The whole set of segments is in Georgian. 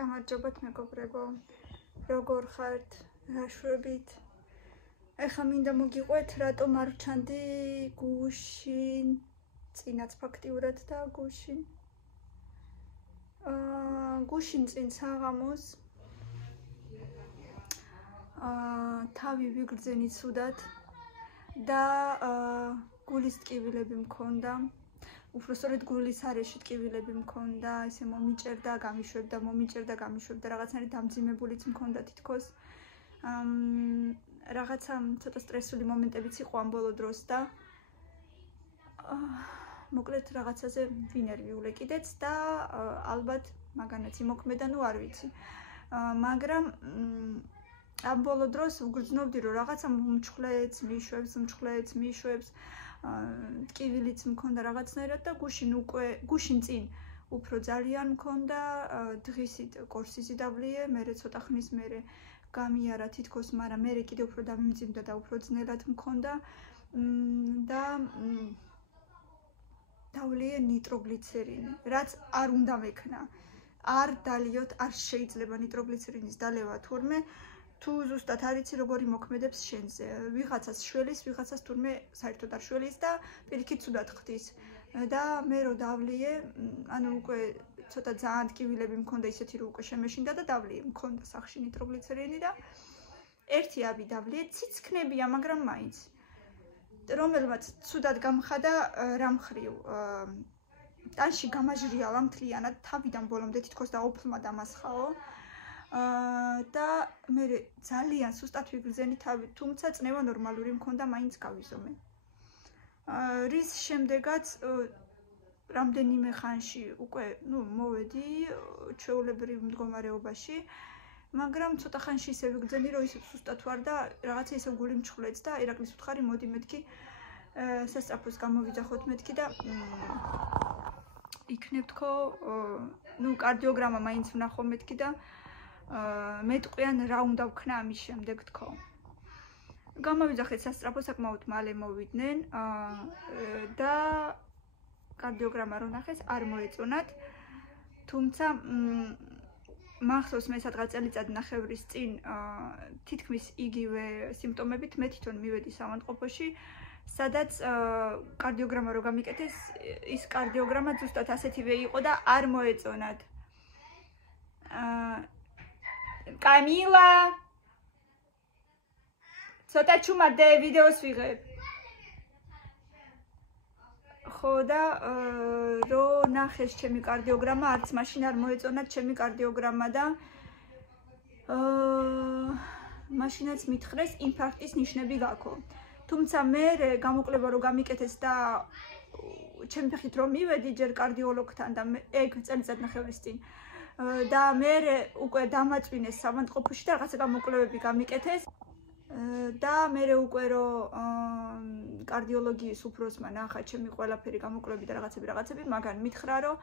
გამარჯობათ მეგობრებო, როგორ ხართ, რა შვებით? ეხლა მინდა მოგიყვეთ, რატომ არ ვჩანდი გუშინ, წინაც ფაქტიურად და გუშინ. გუშინ წინ საღამოს თავი ვიგრძენი ცუდად და გულის ტკივილები მქონდა. უბრალოდ გულის არეში ტკივილები მქონდა, ესე მომიჭერდა, გამიშვებდა, რაღაცნაირი დამძიმებულიც მქონდა თითქოს. რაღაცა ცოტა სტრესული მომენტებიც იყო ამ ბოლო დროს და მოკლედ რაღაცაზე ვინერვიულე კიდეც და ალბათ მაგანაც იმოქმედა, ნუ არ ვიცი. მაგრამ ამ ბოლო დროს ვგრძნობდი, რომ რაღაცა მომჩხლეც, მიშვებს, ტკივილიც მქონდა რაღაცნაირად და გუშინ წინ უფრო ძალიან მქონდა, დღისით კორსიზი დავლიე, მერე ცოტა ხნის მერე გამიარა თითქოს, მაგრამ მერე კიდე უფრო დამიმძიმდა და უფრო ძნელად მქონდა და დავლიე ნიტროგლიცერინი, რაც არ უნდა მექნა. არ დალიოთ, არ შეიძლება ნიტროგლიცერინის დალევა თურმე თუ ზუსტად არ იცი როგორი მოქმედებს შენზე. ვიღაცას შველის, ვიღაცას თურმე საერთოდ არ შველის და პირიქით ცუდად ხდის. და მე რო დავლიე, ანუ უკვე ცოტა ძალიან ტკივილები მქონდა ისეთი, რომ უკვე შემეშინდა და დავლიე, მქონდა სახში ნიტროგლიცერინი და ერთი აბი დავლიე, ციცქნებია, მაგრამ მაინც. რომელმაც ცუდად გამხადა რა მხრივ. ტანში გამაჟრიალა მთლიანად, თავიდან ბოლომდე თითქოს დაუფლმა დამასხაო. და მე ძალიან სუსტად ვიგრძენი თავი, თუმცა წნევა ნორმალური მქონდა, მაინც გავიზომე. რის შემდეგაც რამდენიმე ხანში უკვე, მოვედი ჩვეულებრივ მდგომარეობაში, მაგრამ ცოტა ხანში ისე ვიგრძენი, რომ ისე სუსტად ვარ და რაღაცა ისე გული მჩხვლեց და ირაკლის უთხარი, მოდი მეთქი სასწრაფოს გამოვიძახოთ მეთქი და იქნებ თქო, კარდიოგრამა მაინც ვნახო მეთქი და მეტყვიან რა უნდა ვქნა ამის შემდეგ თქო. გამოვიძახეთ სასწრაფო, საკმაოდ მალე მოვიდნენ და კარდიოგრამა რო ნახეს, არ მოეწონათ. თუმცა მახსოვს მე სადღაც წელიწად ნახევრის წინ თითქმის იგივე სიმპტომებით მე თვითონ მივედი საავადმყოფოში, სადაც კარდიოგრამა რო გამიკეთეს, ის კარდიოგრამა ზუსტად ასეთივე იყო და არ მოეწონათ. კამილა ცოტა ჩუმადე ვიდეოს ვიღებ. ხო და რო ნახეს ჩემი კარდიოგრამა, არც მაშინ არ მოეწონათ ჩემი კარდიოგრამა და მაშინაც მითხრეს ინფარქტის ნიშნები გაქო. თუმცა მე გამოკვლევა რო გამიკეთეს და ჩემი ფეხით რომ მივედი ჯერ კარდიოლოგთან და ეგ წელიწად ნახევრის წინ და მე უკვე დამაწვინეს საავადმყოფოში და რაღაცა გამოკვლევები გამიკეთეს და მე უკვე რომ კარდიოლოგიის უფროსმა ნახა ჩემი ყველაფერი გამოკვლევები და რაღაცები, მაგრამ მითხრა რომ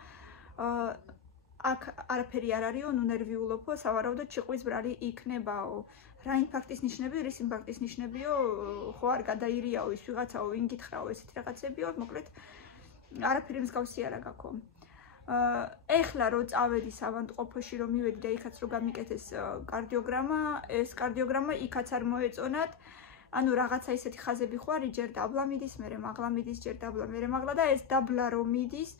აქ არაფერი არ არისო, ნერვიულობო, სავარაუდოდ ჭიყვის ბრალი იქნებაო. რა ინფარქტის ნიშნები, რის ინფარქტის ნიშნებიო, ხო არ გადაირიაო ის ვიღაცაო, ვინ გითხრაო ესეთი რაღაცებიო, მოკლედ არაფერი მსგავსი არა გაქო. ეხლა რო წავედი საავადმყოფოში რომ მივედი და იქაც რო გამიკეთეს კარდიოგრამა, ეს კარდიოგრამა იქაც არ მოეწონათ. ანუ რაღაცა ისეთი ხაზები ხო არის, ჯერ დაბლა მიდის, მერე მაღლა მიდის, ჯერ დაბლა, მერე მაღლა და ეს დაბლა რო მიდის,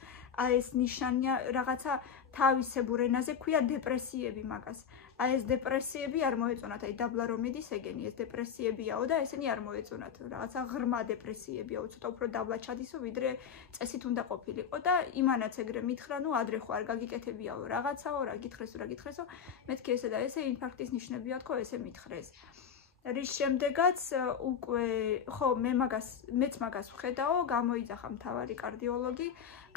ეს ნიშანია რაღაცა თავისებურ ენაზე ქვია დეპრესიები მაგას. ეს დეპრესიები არ მოეწონათ, დაბლა რო მიდის, ეგენი ეს დეპრესიებიაო და ესენი არ მოეწონათ. რაღაცა ღრმა დეპრესიებიაო, ცოტა უფრო დაბლა ჩადისო, ვიდრე წესით უნდა ყოფილიყო და იმანაც ეგრე მითხრა, ადრე ხო არ გაგიკეთებიაო რაღაცაო, რა გითხრესო, მეთქი ესე და ესე ინფარქტის ნიშნებია თქო, ესე მითხრეს. რის შემდეგაც უკვე ხო მეც მაგას ვხედაო, გამოიძახა მთავარი კარდიოლოგი,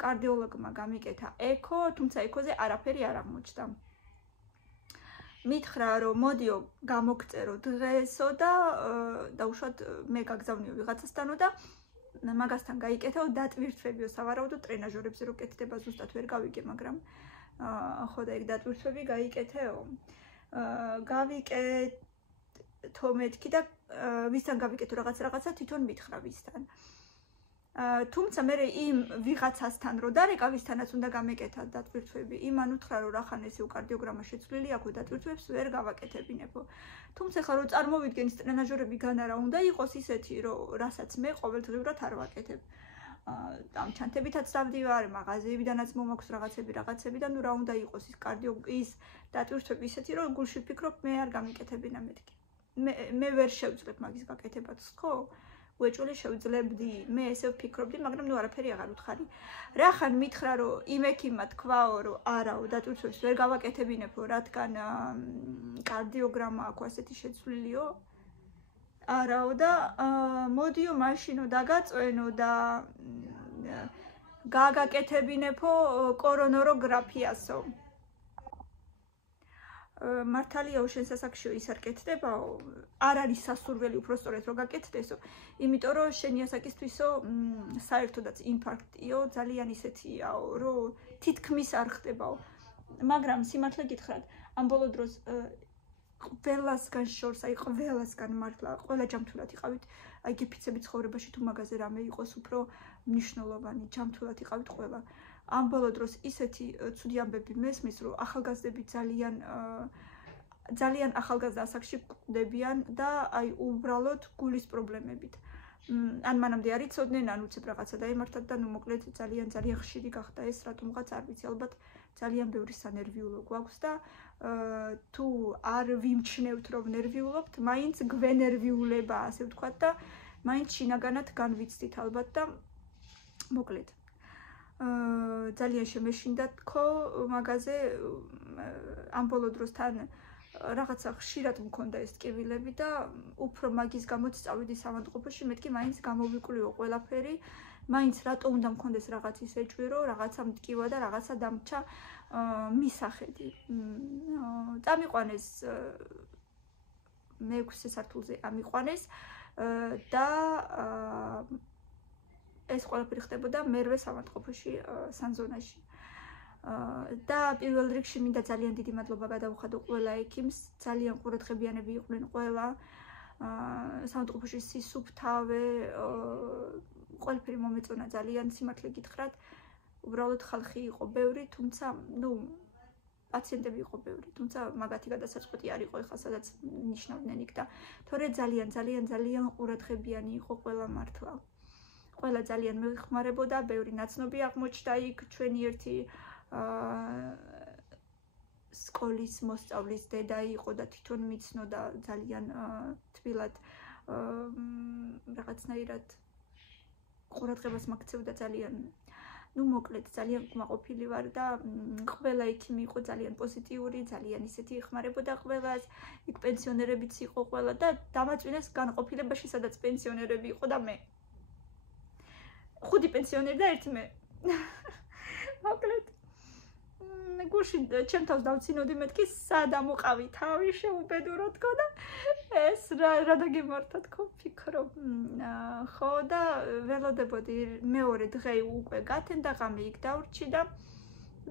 კარდიოლოგმა გამიკეთა ეკო, თუმცა ეკოზე არაფერი არ აღმოჩნდა. მითხრა რომ მოდიო გამოგწერო დღესო და უშუალოდ მე გაგზავნიო ვიღაცასთანო და მაგასთან გაიკეთეო დატვირთვებიო, სავარაუდოდ ტრენაჟორებზე რო კეთდება ზუსტად ვერ გავიგე, მაგრამ ხო და ეგ დატვირთვები გაიკეთეო. გავიკეთო მეთქი და ვისთან გავიკეთო რაღაცა თვითონ მითხრა ვისთან. თუმცა მე იმ ვიღაცასთან რო დარეკავისთანაც უნდა გამეკეთა დატვირთვები, იმან უთხრა რომ რახან ესე კარდიოგრამა შეცვლილი აქვს დატვირთვებს ვერ გავაკეთებინებო. თუმცა ხა რო წარმოვიდგენ ის ტრენაჟერები განარა უნდა იყოს ისეთი რომ რასაც მე ყოველდღიურად არ ვაკეთებ. ამ ჩანთებითაც დავდივარ, მაღაზიებიდანაც მომაქვს რაღაცები და ნუ რა უნდა იყოს ის ის დატვირთვები ისეთი რომ გულში ვფიქრობ მე არ გამიკეთებინა მეთქი. მე ვერ შევძლებ მაგის გაკეთებას, ხო? უეჭველი შევძლებდი, მე ესე ვფიქრობდი, მაგრამ ნუ არაფერი აღარ უთხარი. რახან მითხრა რომ იმ ექიმმა თქვაო რომ არაო დატვირთვებს ვერ გავაკეთებინებო, რადგან კარდიოგრამა აქვს ასეთი შეცვლილიო. არაო და მოდიო მაშინო დაგაწვენო და გაგაკეთებინებო კორონოროგრაფიასო. მართალიაო შენ სასაქშიო ის არ კეთდებაო, არ არის სასურველი უბრალოდ რომ გაკეთდესო, იმიტომ რომ შენი ასაკისთვისო საერთოდაც ინფარქტიო ძალიან ისეთიაო, რომ თითქმის არ ხდებაო. მაგრამ სიმართლე გითხრათ, ამ ბოლო დროს ყველასგან შორს, აი ყველასგან მართლა, ყველა ჯამთულად იყავით, აი გიფიცები ცხოვრებაში თუ მაგაზე რამე იყოს უფრო მნიშვნელოვანი, ჯამთულად იყავით ყველა. ამ ბოლო დროს ისეთი ცუდი ამბები მესმის, რომ ახალგაზრდები ძალიან ახალგაზრდა ასაკში გვხვდებიან და აი უბრალოდ გულის პრობლემებით. ან მანამდე არ იცოდნენ, ან უცებ რაღაცა დაემართათ და ნუ მოკლედ ძალიან ხშირი გახდა ეს, რატომღაც არ ვიცი, ალბათ ძალიან ბევრი სანერვიულო გვაქვს და თუ არ ვიმჩნევთ რომ ნერვიულობთ, მაინც გვენერვიულება, ასე ვთქვათ და მაინც შინაგანად განვიცდით ალბათ და მოკლედ ძალიან შემეშინდა თქო მაგაზე ამ ბოლო დროს თან რაღაცა ხშირად მქონდა ეს ტკივილები და უფრო მაგის გამოც წავიდი სამანტყოფოში, მეთქი მაინც გამოვიკვლიო ყველაფერი, მაინც რატო უნდა მქონდეს რაღაც ის ეჭვირო, რაღაცა მტკივა და რაღაცა დამრჩა მისახედი. წამიყვანეს მე-6 სართულზე ამიყვანეს და ეს ყველაფერი ხდებოდა მერვე სამანტყოფოში სანზონაში. და პირველ რიგში მინდა ძალიან დიდი მადლობა გადავუხადო ყველა ექიმს, ძალიან ყურადღებიანები იყვნენ ყველა. სამანტყოფოში სისუფთავე, ყველაფერი მომეწონა ძალიან სიმართლე გითხრათ. უბრალოდ ხალხი იყო ბევრი, თუმცა ნუ პაციენტები იყო ბევრი, თუმცა მაგათი გადასაწყვეტი არ იყო ეხლა სადაც ნიშნავდნენ იქ და თორე ძალიან ყურადღებიანი იყო ყველა მართლა. ყველა ძალიან მეხმარებოდა, ბევრი ნაცნობი აღმოჩნდა იქ, ჩვენი ერთი სკოლის მოსწავლის დედა იყო და თვითონ მიცნობდა ძალიან თბილად რაღაცნაირად ყურადღებას მაქცევდა ძალიან. ნუ მოკლედ ძალიან კმაყოფილი ვარ და ყველა ექიმი იყო ძალიან პოზიტიური, ძალიან ისეთი ეხმარებოდა ყველას, იქ პენსიონერებიც იყო ყველა და დამაწვინეს განყოფილებაში, სადაც პენსიონერები იყო და მე. 5 პენსიონერი და 1 მე. მოკლედ გულში ჩემ თავს დავცინოდი მეთქი სად ამოყავი თავი შეუბედურო თქო და ეს რა დაგემართა თქო ფიქრობ ხო და ველოდებოდი მეორე დღე უკვე გათენ და ღამე იქ დავრჩი და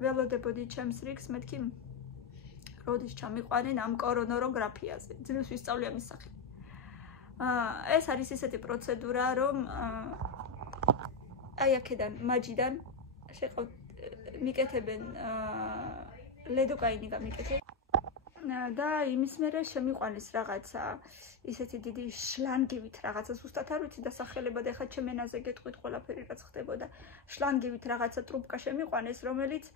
ველოდებოდი ჩემს რიგს მეთქი როდის ჩამიყვანენ ამ კორონოროგრაფიაზე ძილს ვისწავლე ამის სახით ეს არის ისეთი პროცედურა რომ აი აქედან მაჯიდან შეყავთ მიკეთებენ ლედოკაინი გამიკეთებ და იმის მერე შემიყვანეს რაღაცა ისეთი დიდი შლანგივით რაღაცა ზუსტად არ ვიცი დასახელება და ეხლა ჩემ ენაზე გეტყვით ყველაფერი რაც ხდებოდა შლანგივით რაღაცა ტრუბკა შემიყვანეს რომელიც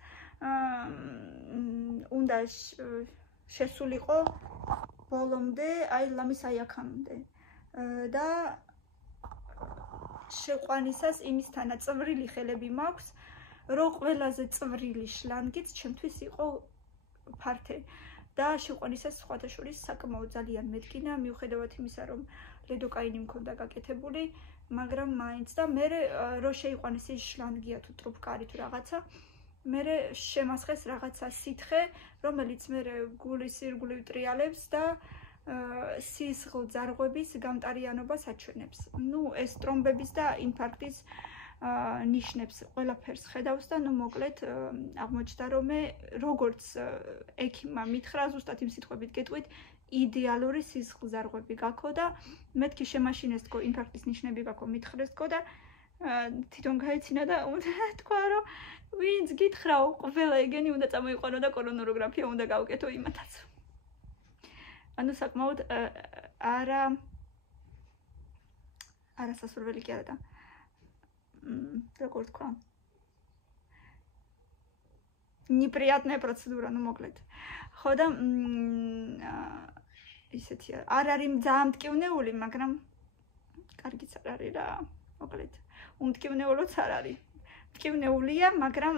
უნდა შესულიყო ბოლომდე აი ლამის აიაქამდე და შეყვანისას იმისთანა წვრილი ხელები მაქვს რო ყველაზე წვრილი შლანგიც ჩემთვის იყო ფართე და შეყვანისას სხვათა შორის საკმაოდ ძალიან მედგინა მიუხედავად იმისა რომ ლედოკაინი მქონდა გაკეთებული მაგრამ მაინც და მე რო შეიყვანეს ის შლანგია თუ ტრუბკარი თუ რაღაცა მე შემასხეს რაღაცა სითხე რომელიც მე გულის ირგვლივ ტრიალებს და სისხლძარღვების გამტარიანობას აჩვენებს ნუ ეს ტრომბების და ინფარქტის ნიშნებს ყველაფერს ხედავს და ნუ მოკლედ აღმოჩნდა რომ მე როგორც ექიმმა მითხრა ზუსტად იმ სიტყვებით გეტყვით იდეალური სისხლძარღვები გაქო და მეთქი შემაშინეს თქო ინფარქტის ნიშნები გაქო მითხრეს თქო და თვითონ გაეცინა და უნდა თქვა რომ ვინც გითხრაო ყველა ეგენი უნდა წამოიყვანო და კორონაროგრაფია უნდა გავუკეთო იმათაც. ანუ საკმაოდ არასასურველი კი არა და როგორ თქვა неприятная процедура, ну მოკლედ. ხო და ისეთი არ არის ძალიან მტკივნეული, მაგრამ კარგიც არ არის რა, მოკლედ. უმტკივნეულოც არ არის. მტკივნეულია, მაგრამ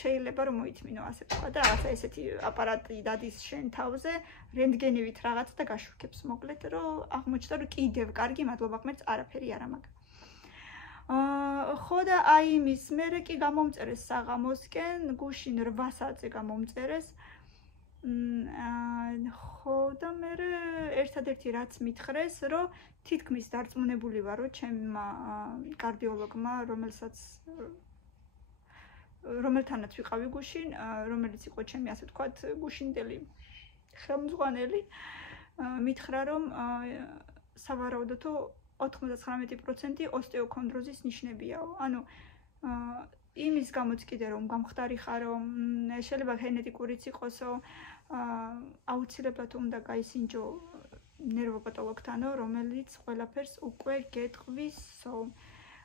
შეიძლება რომ მოითმინო ასე თქვა და რაღაცა ესეთი აპარატი დადის შენ თავზე, რენტგენივით რაღაც და გაშუქებს მოკლედ, რომ აღმოჩნდა რომ კიდევ კარგი, მადლობა ღმერთს, არაფერი არა მაგ. ხო და აი იმის მერე კი გამომწერეს საღამოსკენ, გუშინ 8 საათზე გამომწერეს. ხო და მერე ერთადერთი რაც მითხრეს, რომ თითქმის დარწმუნებული ვარო ჩემმა კარდიოლოგმა, რომელთანაც ვიყავი გუშინ, რომელიც იყო ჩემი ასე ვთქვათ, გუშინდელი ხელმძღვანელი, მითხრა რომ სავარაუდოდ 99% ოსტეოქონდროზის ნიშნებიაო. ანუ იმის გამოც კიდე რომ გამხდარი ხარო, შეიძლება გენეტიკურიც იყოსო, აუცილებლად უნდა გაისინჯო ნერვოპათოლოგთანო, რომელიც ყველაფერს უკვე გეტყვისო.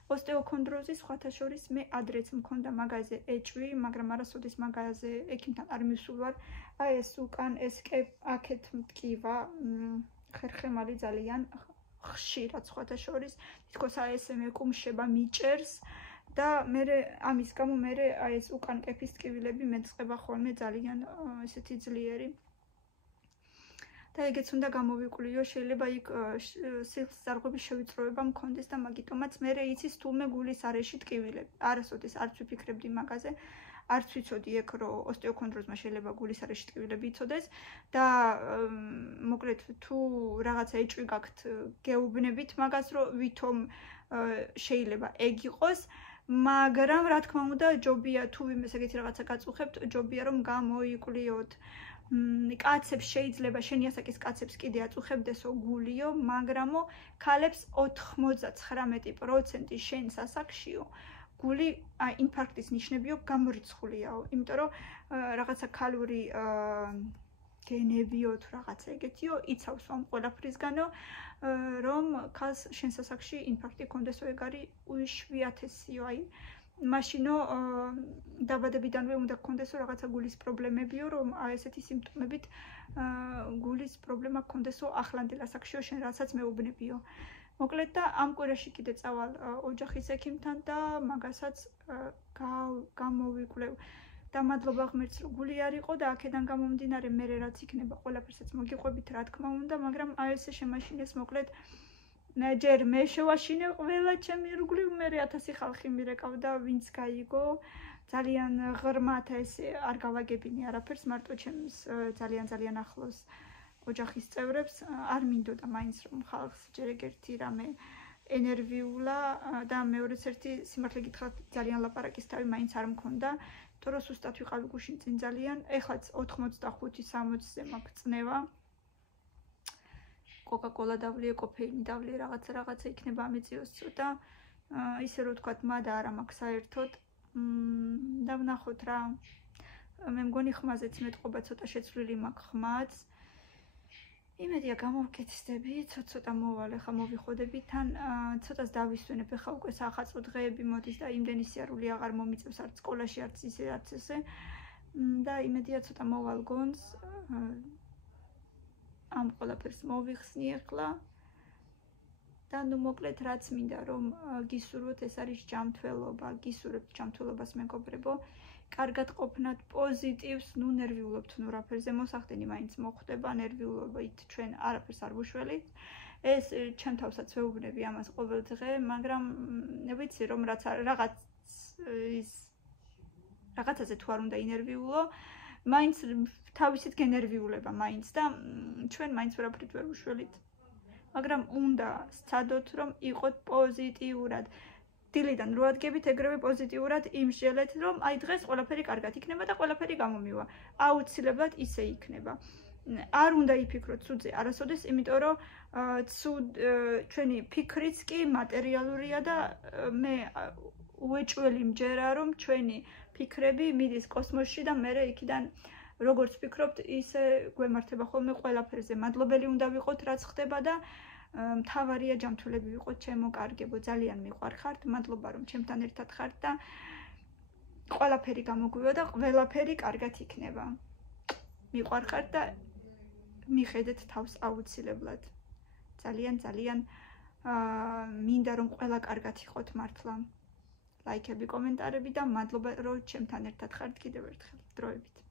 ოსტეოქონდროზი სხვათა შორის მე ადრეც მქონდა მაგაზე ეჭვი, მაგრამ არასოდეს მაგაზე ექიმთან არ მივსულ ვარ. აი ეს უკან ეს აქეთ მტკივა, ხერხემალი ძალიან ხშირად სხვათა შორის, თითქოს აი ესე მეკუმშება, მიჭერს და მე ამის გამო მე აი ეს უკან კეფის ტკივილები მეწყება ხოლმე ძალიან ესეთი ძლიერი. და ეგეც უნდა გამოვიკვლიო, შეიძლება იქ სისხლძარღვების შევიწროება მქონდეს და მაგიტომაც მე იცის თულმე გულის არეში ტკივილები. არასოდეს არც ვიფიქრებდი მაგაზე, არც ვიცოდი ეგ რომ ოსტეოქონდროზმა შეიძლება გულის არეში ტკივილები იცოდეს და მოკლედ თუ რაღაცა ეჭვი გაქვთ, გეუბნებით მაგას რომ ვითომ შეიძლება ეგ იყოს, მაგრამ რა თქმა უნდა ჯობია თუ ვინმეს ეგეთი რაღაცა გაწუხებთ, ჯობია რომ გამოიკვლიოთ. კაცებს შეიძლება შენი ასაკის კაცებს კიდე აწუხებდესო გულიო, მაგრამო ქალებს 99% შენს ასაკშიო გული ინფარქტის ნიშნებიო გამორიცხულიაო, იმიტომ რომ რაღაცა ქალური გენებიო თუ რაღაცა ეგეთიო იცავს ამ ყველაფრისგანო, რომ ქალს შენს ასაკში ინფარქტი კონდესო, ეგ არის უიშვიათესიო, აი მაშინო დაბადებიდანვე უნდა გქონდესო რაღაცა გულის პრობლემებიო, რომ აი ესეთი სიმპტომებით გულის პრობლემა გქონდესო ახლანდელ ასაკშიო შენ რასაც მეუბნებიო. მოკლედ და ამ კვირაში კიდე წავალ ოჯახის ექიმთან და მაგასაც გამოვიკვლევ. და მადლობა ღმერთს რომ გული არ იყო და აქედან გამომდინარე მე რაც იქნება ყველაფერსაც მოგიყვებით რა თქმა უნდა, მაგრამ აი ესე შემაშინეს მოკლედ ჯერ მე შევაშინე ყველა ჩემი ირგვლივ, მე 1000 ხალხი მირეკავდა, ვინც გაიგო, ძალიან ღრმად ესე არ გავაგებინე არაფერს, მარტო ჩემს ძალიან ახლოს ოჯახის წევრებს არ მინდოდა მაინც რომ ხალხს ჯერ ეგერთი რამე ენერვიულა და მეორეც ერთი სიმართლე გითხრათ ძალიან ლაპარაკის თავი მაინც არ მქონდა, იმიტომ რომ სუსტად ვიყავი გუშინ წინ ძალიან, ეხლაც 85-60-ზე მაქვს წნევა. კოკა-კოლა დავლიე, კოფეინი დავლიე, რაღაცა იქნება ამეწიოს ცოტა. ისე რომ ვთქვათ, მადა არა მაქვს საერთოდ. და ვნახოთ რა. მე მგონი ხმაზეც მეტყობა ცოტა შეცვლილი მაქვს ხმაც. იმედია გამოვკეთდები, ცოტა მოვალ, ხა მოვიხოდები თან, ცოტას დავისვენებ, ხა უკვე საახალწლო დღეები მოდის და იმდენი სიარული აღარ მომიწევს არც სკოლაში, არც ისე, არც ესე. და იმედია ცოტა მოვალ გონს. ამ ყველაფერს მოვიხსნი ახლა. და ნუ მოკლედ რაც მინდა რომ გისურვოთ, ეს არის ჯანმრთელობა, გისურვებთ ჯანმრთელობას მეგობრებო. კარგად ყოფნათ, პოზიტივს, ნუ ნერვიულობთ, ნუ რაფერზე მოსახდენი მაინც მოხვდება, ნერვიულობით ჩვენ არაფერს არ ვუშველით. ეს ჩემ თავსაც ვეუბნები ამას ყოველ დღე, მაგრამ ვიცი რომ რაც რაღაცაზე თუ არ უნდა ინერვიულო, მაინც თავისით გენერვიულება მაინც და ჩვენ მაინც ვერაფრით ვერ ვუშველით. მაგრამ უნდა სცადოთ რომ იყოთ პოზიტიურად. დილიდან რო ადგებით ეგრევე პოზიტიურად იმსჯელეთ რომ აი დღეს ყველაფერი კარგად იქნება და ყველაფერი გამომივა. აუცილებლად ისე იქნება. არ უნდა იფიქროთ ცუდზე არასოდეს, იმიტომ რომ ჩვენი ფიქრიც კი მატერიალურია და მე უეჭველი მჯერა რომ ჩვენი ფიქრები მიდის კოსმოსში და მე იქიდან როგორც ვფიქრობთ, ისე გვემართება ხოლმე ყველაფერზე. მადლობელი უნდა ვიყოთ, რაც ხდება და მთავარია ჯანმრთელები ვიყოთ, ჩემო კარგებო, ძალიან მიყვარხართ, მადლობა რომ ჩემთან ერთად ხართ და ყველაფერი გამოგვივა და ყველაფერი კარგად იქნება. მიყვარხართ და მიხედეთ თავს აუცილებლად. ძალიან მინდა რომ ყველა კარგად იყოთ მართლა. ლაიქები, კომენტარები და მადლობა რომ ჩემთან ერთად ხართ კიდევ ერთხელ. დროებით.